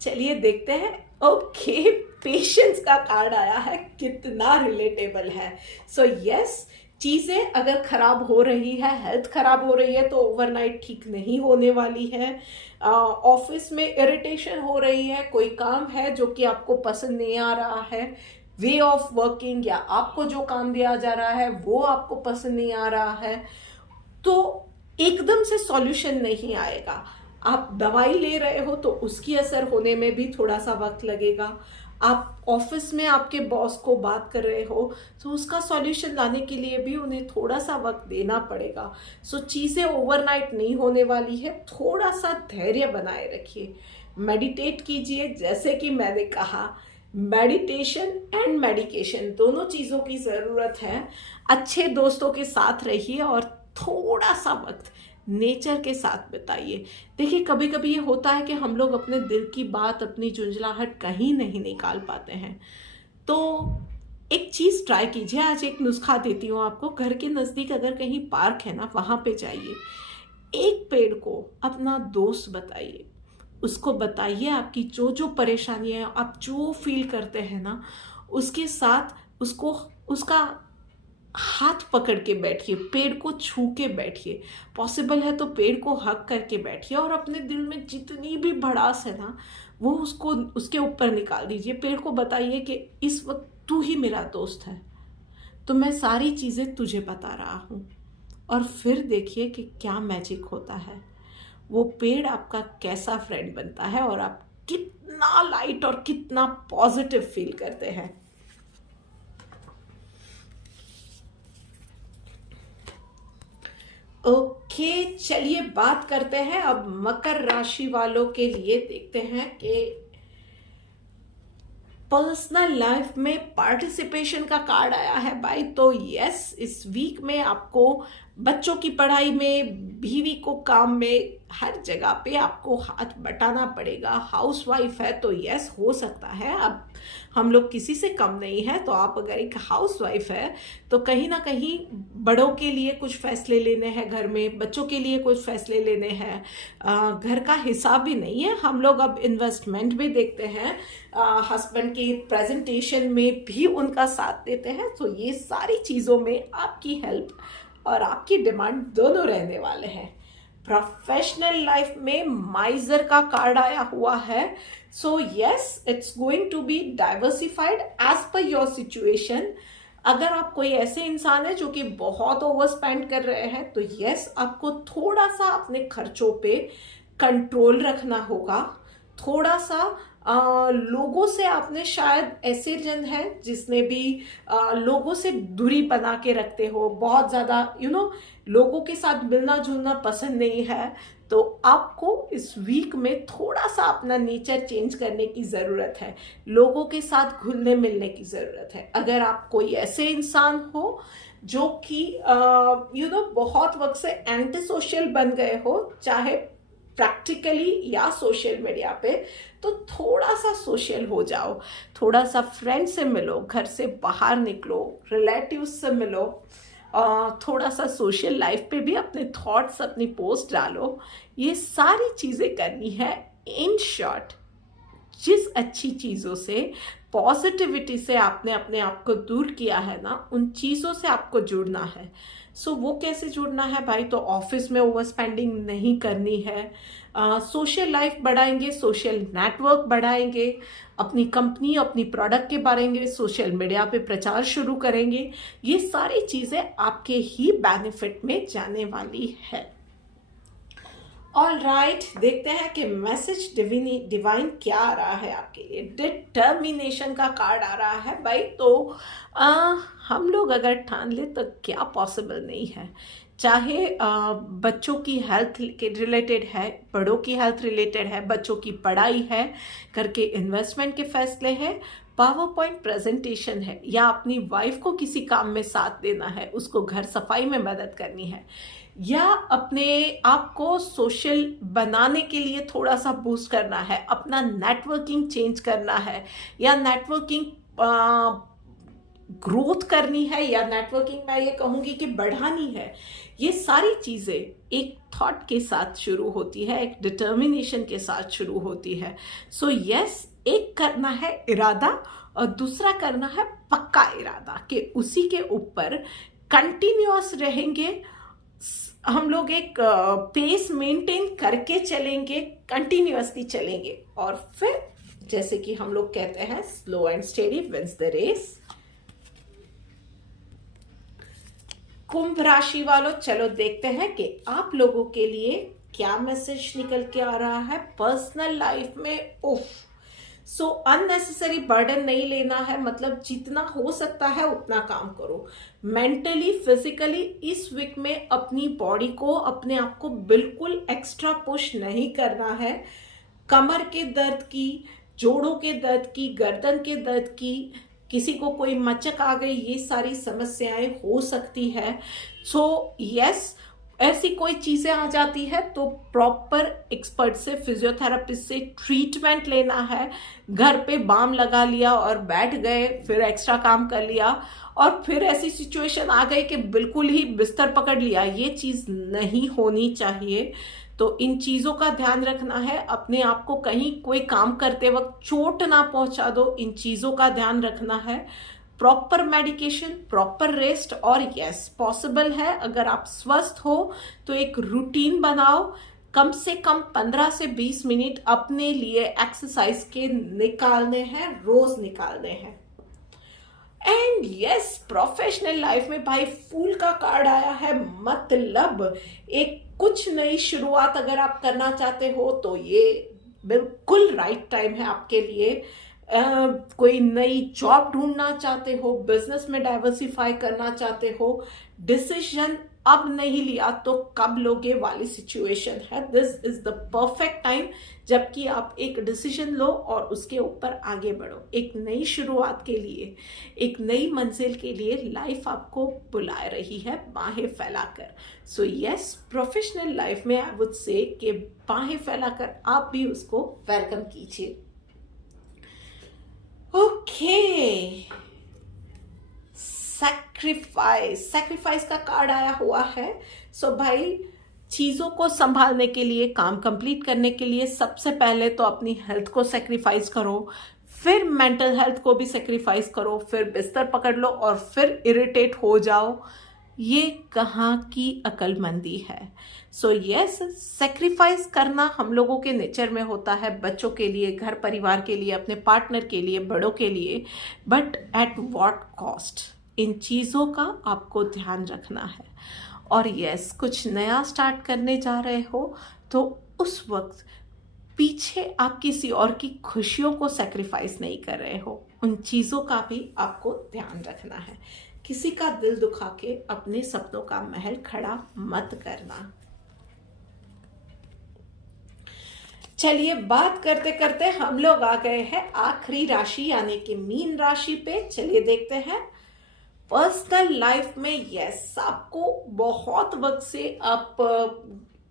चलिए देखते हैं। ओके, पेशेंस का कार्ड आया है, कितना रिलेटेबल है। सो यस, चीज़ें अगर खराब हो रही है, हेल्थ खराब हो रही है, तो ओवरनाइट ठीक नहीं होने वाली है। ऑफिस में इरिटेशन हो रही है, कोई काम है जो कि आपको पसंद नहीं आ रहा है, वे ऑफ वर्किंग, या आपको जो काम दिया जा रहा है वो आपको पसंद नहीं आ रहा है, तो एकदम से सॉल्यूशन नहीं आएगा। आप दवाई ले रहे हो तो उसकी असर होने में भी थोड़ा सा वक्त लगेगा। आप ऑफिस में आपके बॉस को बात कर रहे हो तो उसका सॉल्यूशन लाने के लिए भी उन्हें थोड़ा सा वक्त देना पड़ेगा। सो चीज़ें ओवरनाइट नहीं होने वाली है, थोड़ा सा धैर्य बनाए रखिए, मेडिटेट कीजिए। जैसे कि मैंने कहा, मेडिटेशन एंड मेडिकेशन दोनों चीज़ों की ज़रूरत है। अच्छे दोस्तों के साथ रहिए और थोड़ा सा वक्त नेचर के साथ बिताइए। देखिए कभी कभी ये होता है कि हम लोग अपने दिल की बात, अपनी झुंझलाहट कहीं नहीं निकाल पाते हैं, तो एक चीज़ ट्राई कीजिए। आज एक नुस्खा देती हूँ आपको। घर के नज़दीक अगर कहीं पार्क है ना, वहाँ पे जाइए, एक पेड़ को अपना दोस्त बताइए, उसको बताइए आपकी जो जो परेशानियाँ हैं, आप जो फील करते हैं ना, उसके साथ उसको उसका हाथ पकड़ के बैठिए, पेड़ को छू के बैठिए, पॉसिबल है तो पेड़ को हग करके बैठिए और अपने दिल में जितनी भी भड़ास है ना, वो उसको उसके ऊपर निकाल दीजिए। पेड़ को बताइए कि इस वक्त तू ही मेरा दोस्त है, तो मैं सारी चीज़ें तुझे बता रहा हूँ। और फिर देखिए कि क्या मैजिक होता है, वो पेड़ आपका कैसा फ्रेंड बनता है और आप कितना लाइट और कितना पॉजिटिव फील करते हैं। ओके, चलिए बात करते हैं अब मकर राशि वालों के लिए। देखते हैं कि पर्सनल लाइफ में पार्टिसिपेशन का कार्ड आया है भाई। तो यस, इस वीक में आपको बच्चों की पढ़ाई में, बीवी को काम में, हर जगह पे आपको हाथ बटाना पड़ेगा। हाउस वाइफ है तो यस, हो सकता है, अब हम लोग किसी से कम नहीं है, तो आप अगर एक हाउस वाइफ है तो कहीं ना कहीं बड़ों के लिए कुछ फैसले लेने हैं, घर में बच्चों के लिए कुछ फैसले लेने हैं। घर का हिसाब भी नहीं है, हम लोग अब इन्वेस्टमेंट भी देखते हैं, हस्बैंड की प्रेजेंटेशन में भी उनका साथ देते हैं। तो ये सारी चीज़ों में आपकी हेल्प और आपकी डिमांड दोनों रहने वाले हैं। प्रोफेशनल लाइफ में माइजर का कार्ड आया हुआ है। So yes, it's going to be diversified as per your situation. अगर आप कोई ऐसे इंसान है जो कि बहुत ओवर स्पेंड कर रहे हैं, तो यस, आपको थोड़ा सा अपने खर्चों पे कंट्रोल रखना होगा। थोड़ा सा लोगों से, आपने शायद ऐसे जन है जिसने भी लोगों से दूरी बना के रखते हो, बहुत ज़्यादा लोगों के साथ मिलना जुलना पसंद नहीं है, तो आपको इस वीक में थोड़ा सा अपना नेचर चेंज करने की ज़रूरत है, लोगों के साथ घुलने मिलने की ज़रूरत है। अगर आप कोई ऐसे इंसान हो जो कि बहुत वक्त से एंटी सोशल बन गए हो, चाहे प्रैक्टिकली या सोशल मीडिया पे, तो थोड़ा सा सोशल हो जाओ, थोड़ा सा फ्रेंड से मिलो, घर से बाहर निकलो, रिलेटिव्स से मिलो, थोड़ा सा सोशल लाइफ पे भी अपने थॉट्स, अपनी पोस्ट डालो। ये सारी चीज़ें करनी है। इन शॉर्ट, जिस अच्छी चीज़ों से, पॉजिटिविटी से आपने अपने आप को दूर किया है ना, उन चीज़ों से आपको जुड़ना है। सो वो कैसे जुड़ना है भाई? तो ऑफिस में ओवर स्पेंडिंग नहीं करनी है, सोशल लाइफ बढ़ाएंगे, सोशल नेटवर्क बढ़ाएंगे, अपनी कंपनी, अपनी प्रोडक्ट के बारे में सोशल मीडिया पे प्रचार शुरू करेंगे। ये सारी चीज़ें आपके ही बेनिफिट में जाने वाली है। ऑल राइट, देखते हैं कि मैसेज डिवाइन क्या आ रहा है आपके लिए। डिटर्मिनेशन का कार्ड आ रहा है भाई। तो हम लोग अगर ठान ले तो क्या पॉसिबल नहीं है, चाहे बच्चों की हेल्थ के रिलेटेड है, बड़ों की हेल्थ रिलेटेड है, बच्चों की पढ़ाई है, घर के इन्वेस्टमेंट के फैसले हैं, पावर पॉइंट प्रेजेंटेशन है, या अपनी वाइफ को किसी काम में साथ देना है, उसको घर सफाई में मदद करनी है, या अपने आप को सोशल बनाने के लिए थोड़ा सा बूस्ट करना है, अपना नेटवर्किंग चेंज करना है, या नेटवर्किंग ग्रोथ करनी है, या नेटवर्किंग मैं ये कहूँगी कि बढ़ानी है। ये सारी चीज़ें एक थॉट के साथ शुरू होती है, एक डिटर्मिनेशन के साथ शुरू होती है। सो यस, एक करना है इरादा और दूसरा करना है पक्का इरादा, कि उसी के ऊपर कंटिन्यूअस रहेंगे हम लोग, एक पेस मेंटेन करके चलेंगे, कंटिन्यूअसली चलेंगे, और फिर जैसे कि हम लोग कहते हैं, slow and steady wins the race. कुंभ राशि वालों, चलो देखते हैं कि आप लोगों के लिए क्या मैसेज निकल के आ रहा है पर्सनल लाइफ में। उफ, सो अननेसेसरी बर्डन नहीं लेना है, मतलब जितना हो सकता है उतना काम करो। मेंटली, फिजिकली इस वीक में अपनी बॉडी को, अपने आप को बिल्कुल एक्स्ट्रा पुश नहीं करना है। कमर के दर्द की, जोड़ों के दर्द की, गर्दन के दर्द की, किसी को कोई मचक आ गई, ये सारी समस्याएं हो सकती है। सो यस, ऐसी कोई चीज़ें आ जाती है तो प्रॉपर एक्सपर्ट से, फिजियोथेरापिस्ट से ट्रीटमेंट लेना है। घर पे बाम लगा लिया और बैठ गए, फिर एक्स्ट्रा काम कर लिया और फिर ऐसी सिचुएशन आ गई कि बिल्कुल ही बिस्तर पकड़ लिया, ये चीज़ नहीं होनी चाहिए। तो इन चीज़ों का ध्यान रखना है, अपने आप को कहीं कोई काम करते वक्त चोट ना पहुंचा दो, इन चीज़ों का ध्यान रखना है। प्रॉपर मेडिकेशन, प्रॉपर रेस्ट, और यस पॉसिबल है अगर आप स्वस्थ हो तो एक रूटीन बनाओ, कम से कम 15 से 20 मिनट अपने लिए एक्सरसाइज के निकालने हैं, रोज निकालने हैं। एंड यस, प्रोफेशनल लाइफ में भाई फूल का कार्ड आया है, मतलब एक कुछ नई शुरुआत अगर आप करना चाहते हो तो ये बिल्कुल राइट टाइम है आपके लिए। कोई नई जॉब ढूंढना चाहते हो, बिजनेस में डाइवर्सिफाई करना चाहते हो, डिसीजन अब नहीं लिया तो कब लोगे वाली सिचुएशन है। This is the perfect time जबकि आप एक डिसीजन लो और उसके ऊपर आगे बढ़ो। एक नई शुरुआत के लिए, एक नई मंजिल के लिए लाइफ आपको बुला रही है बाहें फैलाकर। सो यस, प्रोफेशनल लाइफ में आई वुड से कि बाहें फैलाकर आप भी उसको वेलकम कीजिए। ओके, सैक्रिफाइस का कार्ड आया हुआ है। सो भाई, चीज़ों को संभालने के लिए, काम कंप्लीट करने के लिए सबसे पहले तो अपनी हेल्थ को सैक्रिफाइस करो, फिर मेंटल हेल्थ को भी सैक्रिफाइस करो, फिर बिस्तर पकड़ लो और फिर इरिटेट हो जाओ। ये कहाँ की अक्लमंदी है? सो यस, सैक्रिफाइस करना हम लोगों के नेचर में होता है, बच्चों के लिए, घर परिवार के लिए, अपने पार्टनर के लिए, बड़ों के लिए, बट एट व्हाट कॉस्ट? इन चीज़ों का आपको ध्यान रखना है। और यस, कुछ नया स्टार्ट करने जा रहे हो तो उस वक्त पीछे आप किसी और की खुशियों को सैक्रिफाइस नहीं कर रहे हो, उन चीज़ों का भी आपको ध्यान रखना है। किसी का दिल दुखा के अपने सपनों का महल खड़ा मत करना। चलिए, बात करते करते हम लोग आ गए हैं आखिरी राशि यानी कि मीन राशि पे। चलिए देखते हैं पर्सनल लाइफ में। यस, आपको बहुत वक्त से आप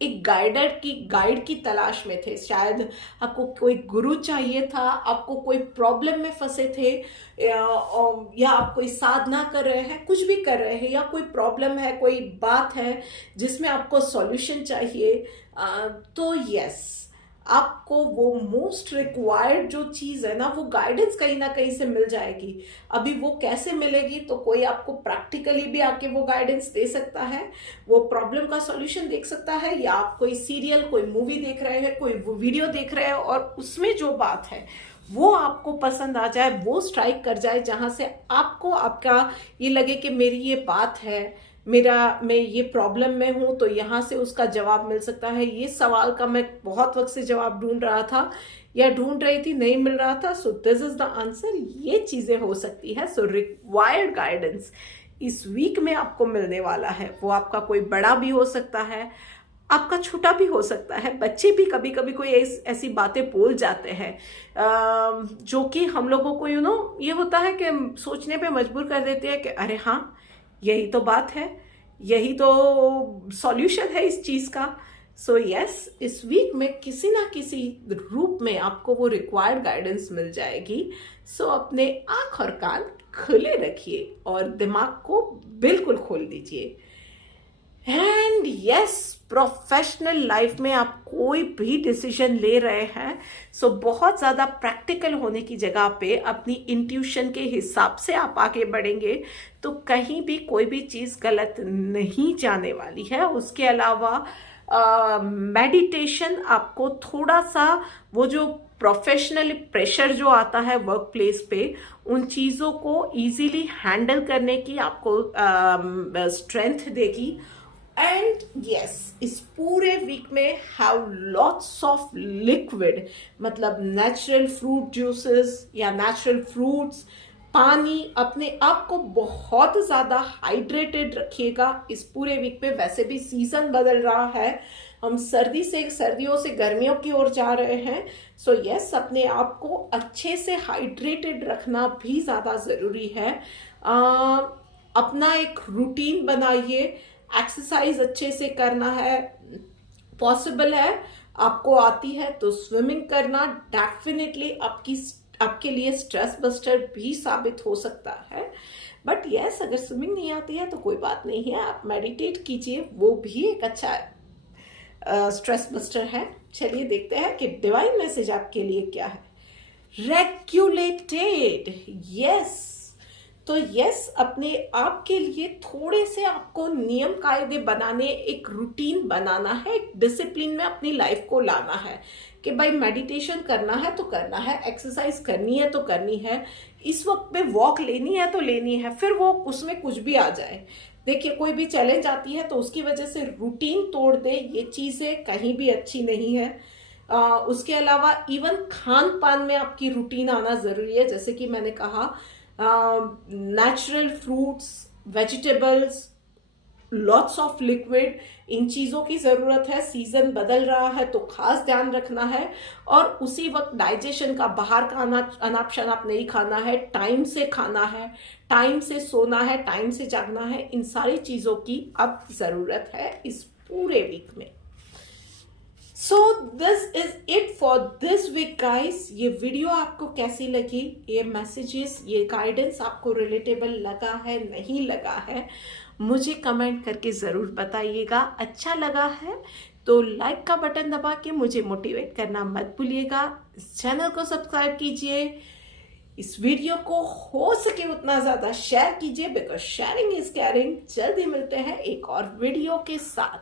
एक गाइड की तलाश में थे। शायद आपको कोई गुरु चाहिए था, आपको कोई प्रॉब्लम में फंसे थे, या आप कोई साधना कर रहे हैं, कुछ भी कर रहे हैं, या कोई प्रॉब्लम है, कोई बात है जिसमें आपको सॉल्यूशन चाहिए। तो यस, आपको वो मोस्ट रिक्वायर्ड जो चीज़ है ना, वो गाइडेंस कहीं ना कहीं से मिल जाएगी। अभी वो कैसे मिलेगी? तो कोई आपको प्रैक्टिकली भी आके वो गाइडेंस दे सकता है, वो प्रॉब्लम का सॉल्यूशन देख सकता है, या आप कोई सीरियल, कोई मूवी देख रहे हैं, कोई वो वीडियो देख रहे हैं और उसमें जो बात है वो आपको पसंद आ जाए, वो स्ट्राइक कर जाए, जहाँ से आपको आपका ये लगे कि मेरी ये बात है, मैं ये प्रॉब्लम में हूँ, तो यहाँ से उसका जवाब मिल सकता है। ये सवाल का मैं बहुत वक्त से जवाब ढूंढ रहा था या ढूंढ रही थी, नहीं मिल रहा था, सो दिस इज द आंसर। ये चीज़ें हो सकती है। सो रिक्वायर्ड गाइडेंस इस वीक में आपको मिलने वाला है। वो आपका कोई बड़ा भी हो सकता है, आपका छोटा भी हो सकता है। बच्चे भी कभी कभी कोई ऐसी बातें बोल जाते हैं जो कि हम लोगों को ये होता है कि सोचने पे मजबूर कर देते हैं कि अरे हाँ, यही तो बात है, यही तो सॉल्यूशन है इस चीज़ का। सो यस, इस वीक में किसी ना किसी रूप में आपको वो रिक्वायर्ड गाइडेंस मिल जाएगी। सो अपने आँख और कान खुले रखिए और दिमाग को बिल्कुल खोल दीजिए। एंड यस, प्रोफेशनल लाइफ में आप कोई भी डिसीजन ले रहे हैं, सो बहुत ज़्यादा प्रैक्टिकल होने की जगह पे अपनी इंट्यूशन के हिसाब से आप आगे बढ़ेंगे तो कहीं भी कोई भी चीज़ गलत नहीं जाने वाली है। उसके अलावा मेडिटेशन आपको थोड़ा सा वो जो प्रोफेशनल प्रेशर जो आता है वर्क प्लेस पे, उन चीज़ों को इजीली हैंडल करने की आपको स्ट्रेंथ देगी। एंड यस, इस पूरे वीक में हैव लॉट्स ऑफ लिक्विड, मतलब नेचुरल फ्रूट जूसेस या नेचुरल फ्रूट्स, पानी, अपने आप को बहुत ज़्यादा हाइड्रेटेड रखिएगा इस पूरे वीक पे। वैसे भी सीज़न बदल रहा है, हम सर्दियों से गर्मियों की ओर जा रहे हैं। सो यस, अपने आप को अच्छे से हाइड्रेटेड रखना भी ज़्यादा ज़रूरी है। अपना एक रूटीन बनाइए, एक्सरसाइज अच्छे से करना है, पॉसिबल है आपको आती है तो स्विमिंग करना डेफिनेटली आपके लिए स्ट्रेस बस्टर भी साबित हो सकता है। बट यस, अगर स्विमिंग नहीं आती है तो कोई बात नहीं है, आप मेडिटेट कीजिए, वो भी एक अच्छा स्ट्रेस बस्टर है। चलिए देखते हैं कि डिवाइन मैसेज आपके लिए क्या है। Regulated, yes. तो यस, अपने आप के लिए थोड़े से आपको नियम कायदे बनाने, एक रूटीन बनाना है, एक डिसिप्लिन में अपनी लाइफ को लाना है कि भाई मेडिटेशन करना है तो करना है, एक्सरसाइज करनी है तो करनी है, इस वक्त पे वॉक लेनी है तो लेनी है, फिर वो उसमें कुछ भी आ जाए। देखिए, कोई भी चैलेंज आती है तो उसकी वजह से रूटीन तोड़ दे, ये चीज़ें कहीं भी अच्छी नहीं है। उसके अलावा इवन खान पान में आपकी रूटीन आना ज़रूरी है। जैसे कि मैंने कहा, natural fruits, vegetables, lots of liquid, इन चीज़ों की ज़रूरत है। सीज़न बदल रहा है तो खास ध्यान रखना है। और उसी वक्त डाइजेशन का, बाहर का अनाप शनाप नहीं खाना है, टाइम से खाना है, टाइम से सोना है, टाइम से जागना है। इन सारी चीज़ों की अब ज़रूरत है इस पूरे वीक में। So this is it for this week guys. ये वीडियो आपको कैसी लगी, ये मैसेजेस, ये गाइडेंस आपको रिलेटेबल लगा है, नहीं लगा है, मुझे कमेंट करके ज़रूर बताइएगा। अच्छा लगा है तो लाइक का बटन दबा के मुझे मोटिवेट करना मत भूलिएगा। इस चैनल को सब्सक्राइब कीजिए, इस वीडियो को हो सके उतना ज़्यादा शेयर कीजिए, बिकॉज शेयरिंग इज केयरिंग। जल्दी मिलते हैं एक और वीडियो के साथ।